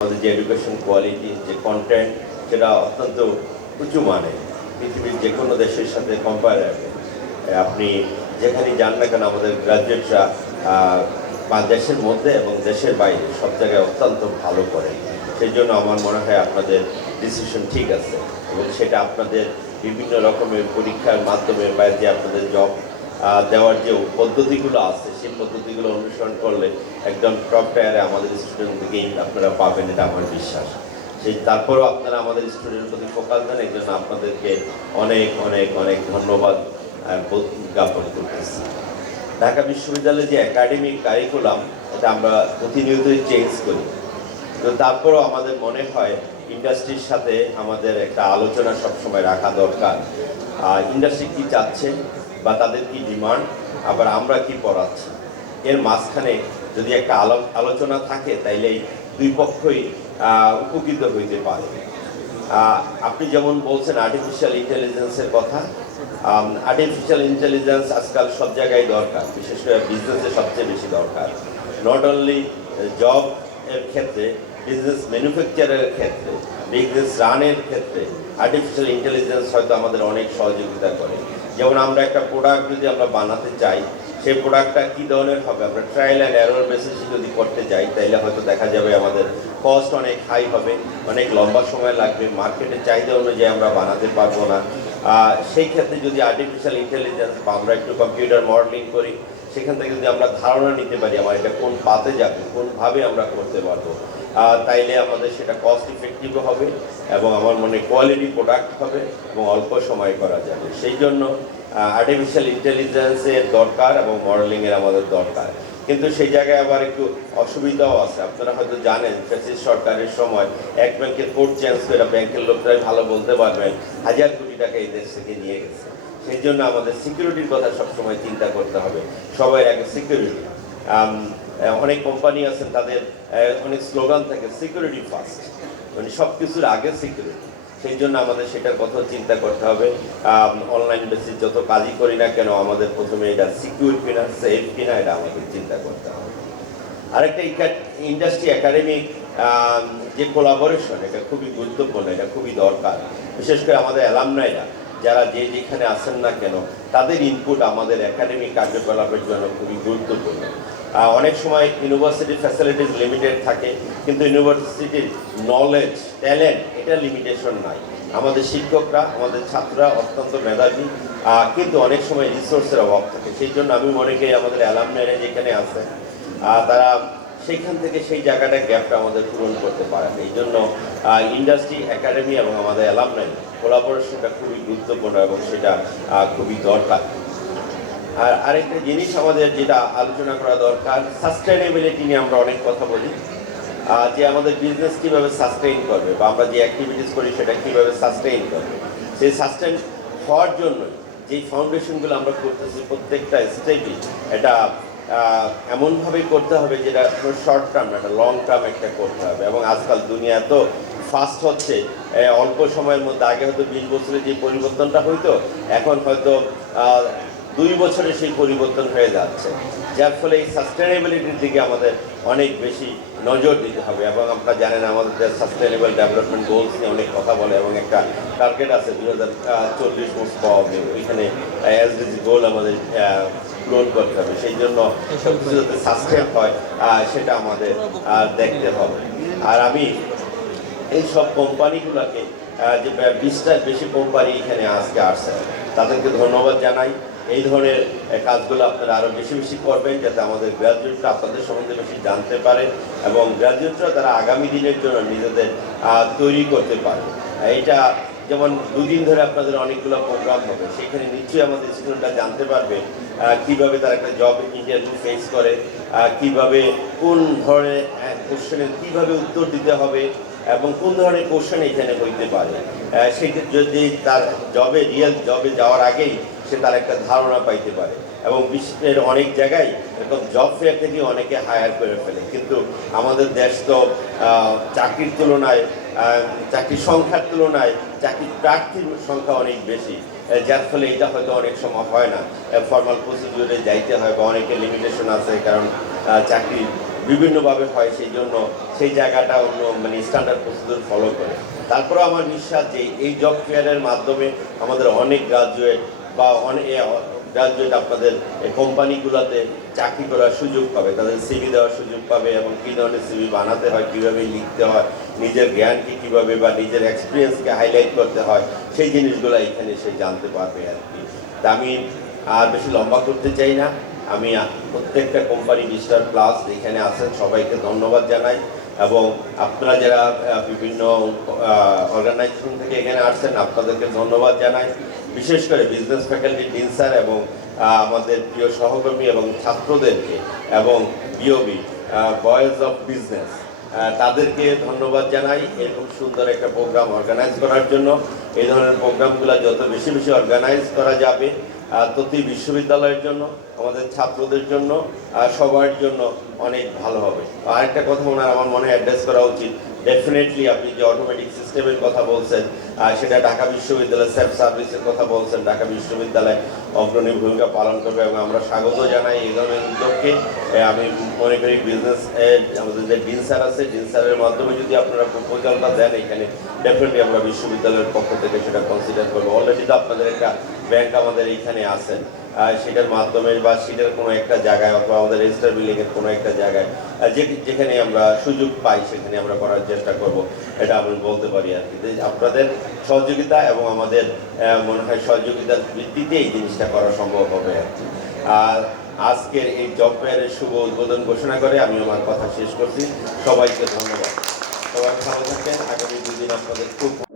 আমাদের যে education quality, যে কন্টেন্ট, সেটা অত্যন্ত উঁচু মানে পৃথিবীর যে কোনো দেশের সাথে কম্পেয়ার। আপনি যেখানেই যান না কেন আমাদের গ্রাজুয়েটরা বা দেশের মধ্যে এবং দেশের বাইরে সব জায়গায় অত্যন্ত ভালো করে। সেই জন্য আমার মনে হয় আপনাদের ডিসিশন ঠিক আছে এবং সেটা আপনাদের বিভিন্ন রকমের পরীক্ষার মাধ্যমে বা যে আপনাদের জব দেওয়ার যে পদ্ধতিগুলো আছে সেই পদ্ধতিগুলো অনুসরণ করলে একদম টপ টায়ারে আমাদের স্টুডেন্ট থেকেই আপনারা পাবেন, এটা আমার বিশ্বাস। সেই তারপরেও আপনারা আমাদের স্টুডেন্টের প্রতি ফোকাস দেন, এই জন্য আপনাদেরকে অনেক অনেক অনেক ধন্যবাদ জ্ঞাপন করতেছি। ঢাকা বিশ্ববিদ্যালয়ের যে একাডেমিক কারিকুলাম, এটা আমরা প্রতিনিয়তই চেঞ্জ করি, তো তারপরেও আমাদের মনে হয় ইন্ডাস্ট্রির সাথে আমাদের একটা আলোচনা সবসময় রাখা দরকার। ইন্ডাস্ট্রি কী চাচ্ছে বা তাদের কি ডিমান্ড, আবার আমরা কি পড়াচ্ছি, এর মাঝখানে যদি একটা আলোচনা থাকে তাইলে দুই পক্ষই উপকৃত হইতে পারে। আপনি যেমন বলছেন আর্টিফিশিয়াল ইন্টেলিজেন্সের কথা, আর্টিফিশিয়াল ইন্টেলিজেন্স আজকাল সব জায়গায় দরকার, বিশেষ করে বিজনেসে সবচেয়ে বেশি দরকার। নট অনলি জব এর ক্ষেত্রে, বিজনেস ম্যানুফ্যাকচারের ক্ষেত্রে, বিজনেস রানের ক্ষেত্রে আর্টিফিশিয়াল ইন্টেলিজেন্স হয়তো আমাদের অনেক সহযোগিতা করে। যেমন আমরা একটা প্রোডাক্ট যদি আমরা বানাতে চাই, সেই প্রোডাক্টটা কী ধরনের হবে, আমরা ট্রায়াল অ্যান্ড এরর বেসিসে যদি করতে যাই তাইলে হয়তো দেখা যাবে আমাদের কস্ট অনেক হাই হবে, অনেক লম্বা সময় লাগবে, মার্কেটের চাহিদা অনুযায়ী আমরা বানাতে পারবো না। সেই ক্ষেত্রে যদি আর্টিফিশিয়াল ইন্টেলিজেন্স বা আমরা একটু কম্পিউটার মডেলিং করি, সেখান থেকে যদি আমরা ধারণা নিতে পারি আমার এটা কোন পাতে যাবে, কোনভাবে আমরা করতে পারবো, তাইলে আমাদের সেটা কস্ট ইফেক্টিভও হবে এবং আমার মনে কোয়ালিটি প্রোডাক্ট হবে এবং অল্প সময় করা যাবে। সেই জন্য আর্টিফিশিয়াল ইন্টেলিজেন্সের দরকার এবং মডেলিংয়ের আমাদের দরকার। কিন্তু সেই জায়গায় আবার একটু অসুবিধাও আছে। আপনারা হয়তো জানেন ফ্যাসিস্ট সরকারের সময় এক ব্যাংকের কোড চেঞ্জ করে ব্যাংকের লোকরাই ভালো বলতে পারবেন 1000 কোটি টাকা এই দেশ থেকে নিয়ে গেছে। সেই জন্য আমাদের সিকিউরিটির কথা সবসময় চিন্তা করতে হবে, সবাই আগে সিকিউরিটি। অনেক কোম্পানি আছেন তাদের অনেক স্লোগান থাকে সিকিউরিটি ফার্স্ট, মানে সব কিছুর আগে সিকিউরিটি। সেই জন্য আমাদের সেটার কথা চিন্তা করতে হবে। অনলাইন বেসিস যত কাজই করি না কেন আমাদের প্রথমে এটা সিকিউর কিনা, সেফ কিনা, এটা আমাদের চিন্তা করতে হবে। আরেকটা ইন্ডাস্ট্রি একাডেমিক যে কোলাবোরেশন, এটা খুবই গুরুত্বপূর্ণ, এটা খুবই দরকার। বিশেষ করে আমাদের অ্যালামনাইরা যারা যেখানে আসেন না কেন তাদের ইনপুট আমাদের একাডেমিক কার্যকলাপের জন্য খুবই গুরুত্বপূর্ণ। অনেক সময় ইউনিভার্সিটির ফ্যাসিলিটিস লিমিটেড থাকে, কিন্তু ইউনিভার্সিটির নলেজ, ট্যালেন্ট, এটা লিমিটেশন নাই। আমাদের শিক্ষকরা, আমাদের ছাত্ররা অত্যন্ত মেধাবী, কিন্তু অনেক সময় রিসোর্সের অভাব থাকে। সেই জন্য আমি মনে করি আমাদের অ্যালামনাইরা যেখানে আছে তারা সেইখান থেকে সেই জায়গাটা গ্যাপটা আমাদের পূরণ করতে পারেন। এই জন্য ইন্ডাস্ট্রি, একাডেমি এবং আমাদের অ্যালামনাই কোলাবোরেশনটা খুবই গুরুত্বপূর্ণ এবং সেটা খুবই দরকার। আর আরেকটা জিনিস আমাদের যেটা আলোচনা করা দরকার, সাস্টেনেবিলিটি নিয়ে আমরা অনেক কথা বলি, যে আমাদের বিজনেস কীভাবে সাস্টেইন করবে বা আমরা যে অ্যাক্টিভিটিস করি সেটা কীভাবে সাস্টেইন করবে। সেই সাস্টেইন হওয়ার জন্য যেই ফাউন্ডেশনগুলো আমরা করতেছি প্রত্যেকটা স্টেপই এটা এমনভাবেই করতে হবে যেটা কোনো শর্ট টার্ম না, একটা লং টার্ম একটা করতে হবে। এবং আজকাল দুনিয়া এত ফাস্ট হচ্ছে, অল্প সময়ের মধ্যে আগে হয়তো 20 বছরে যে পরিবর্তনটা হইতো এখন হয়তো 2 বছরে সেই পরিবর্তন হয়ে যাচ্ছে, যার ফলে এই সাস্টেনেবিলিটির দিকে আমাদের অনেক বেশি নজর দিতে হবে। এবং আপনারা জানেন আমাদের সাস্টেনেবল ডেভেলপমেন্ট গোলস নিয়ে অনেক কথা বলে এবং একটা টার্গেট আছে 2040 মোস্ট প্রবাবলি, ওইখানে এসডিজি গোল আমাদের পূরণ করতে হবে। সেই জন্য সব কিছু যাতে সাস্টেন হয় সেটা আমাদের দেখতে হবে। আর আমি এই সব কোম্পানিগুলোকে যে 20টার বেশি কোম্পানি এখানে আজকে আসছে তাদেরকে ধন্যবাদ জানাই। এই ধরনের কাজগুলো আপনারা আরও বেশি বেশি করবেন যাতে আমাদের গ্র্যাজুয়েটরা আপনাদের সম্বন্ধে বেশি জানতে পারে এবং গ্র্যাজুয়েটরা তারা আগামী দিনের জন্য নিজেদের তৈরি করতে পারে। এইটা যেমন 2 দিন ধরে আপনাদের অনেকগুলো প্রোগ্রাম হবে, সেখানে নিশ্চয়ই আমাদের স্টুডেন্টরা জানতে পারবে কীভাবে তারা একটা জব ইন্টারভিউ ফেস করে, কীভাবে কোন ধরনের কোশ্চেনের কীভাবে উত্তর দিতে হবে এবং কোন ধরনের কোশ্চেন এখানে হইতে পারে। সেক্ষেত্রে যদি তার রিয়েল জবে যাওয়ার আগেই সে তার একটা ধারণা পাইতে পারে। এবং বিশ্বের অনেক জায়গায় এরকম জব ফেয়ার থেকে অনেকে হায়ার করে ফেলে, কিন্তু আমাদের দেশ তো চাকরির তুলনায়, চাকরির সংখ্যার তুলনায় চাকরির প্রার্থীর সংখ্যা অনেক বেশি, যার ফলে এটা হয়তো অনেক সময় হয় না, ফর্মাল প্রসিডিউরে যাইতে হয় বা অনেকের লিমিটেশন আছে, কারণ চাকরির বিভিন্নভাবে হয়, সেই জন্য সেই জায়গাটা অন্য মানে স্ট্যান্ডার্ড প্রসিডিউর ফলো করে। তারপরেও আমার বিশ্বাস যে এই জব ফেয়ারের মাধ্যমে আমাদের অনেক গ্রাজুয়েট বা অনেক গ্রাজুয়েট আপনাদের এই কোম্পানিগুলোতে চাকরি করার সুযোগ পাবে, তাদের সিভি দেওয়ার সুযোগ পাবে এবং কী ধরনের সিভি বানাতে হয়, কীভাবে লিখতে হয়, নিজের জ্ঞানকে কীভাবে বা নিজের এক্সপিরিয়েন্সকে হাইলাইট করতে হয়, সেই জিনিসগুলো এখানে সে জানতে পারবে আর কি। তা আমি আর বেশি লম্বা করতে চাই না। আমি প্রত্যেকটা কোম্পানি মিস্টার প্লাস এখানে আছেন সবাইকে ধন্যবাদ জানাই, এবং আপনারা যারা বিভিন্ন অর্গানাইজেশন থেকে এখানে আসছেন আপনাদেরকে ধন্যবাদ জানাই। বিশেষ করে বিজনেস ফ্যাকাল্টি ডিন স্যার এবং আমাদের প্রিয় সহকর্মী এবং ছাত্রদেরকে এবং বিওবি বয়েজ অফ বিজনেস তাদেরকে ধন্যবাদ জানাই এরকম সুন্দর একটা প্রোগ্রাম অর্গানাইজ করার জন্য। এই ধরনের প্রোগ্রামগুলো যত বেশি বেশি অর্গানাইজ করা যাবে ততই বিশ্ববিদ্যালয়ের জন্য, আমাদের ছাত্রদের জন্য, সবার জন্য অনেক ভালো হবে। আরেকটা কথা আমার মনে অ্যাড্রেস করা উচিত, ডেফিনেটলি আপনি যে অটোমেটিক সিস্টেমের কথা বলছেন সেটা ঢাকা বিশ্ববিদ্যালয় সেলফ সার্ভিসের কথা বলছেন, ঢাকা বিশ্ববিদ্যালয় অগ্রণী ভূমিকা পালন করবে এবং আমরা স্বাগত জানাই এই ধরনের উদ্যোগকে। আমি মনে করি বিজনেস আমাদের যে ডিন স্যার আছে, ডিন স্যারের মাধ্যমে যদি আপনারা প্রপোজালটা দেন এখানে, ডেফিনেটলি আমরা বিশ্ববিদ্যালয়ের পক্ষ থেকে সেটা কনসিডার করবো। অলরেডি তো আপনাদের একটা ব্যাংক আমাদের এইখানে আছেন, সেটার মাধ্যমে বা সেটার কোনো একটা জায়গায় অথবা আমাদের রেজিস্টার বিল্ডিংয়ের কোনো একটা জায়গায় যেখানে আমরা সুযোগ পাই সেখানে আমরা করার চেষ্টা করব, এটা আমি বলতে পারি আর কি। আপনাদের সহযোগিতা এবং আমাদের মনে হয় সহযোগিতার ভিত্তিতে এই জিনিসটা করা সম্ভব হবে আর কি। আর আজকের এই জব ফেয়ারের শুভ উদ্বোধন ঘোষণা করে আমি আমার কথা শেষ করছি। সবাইকে ধন্যবাদ, সবাই ভালো থাকেন। আগামী 2 দিন আপনাদের খুব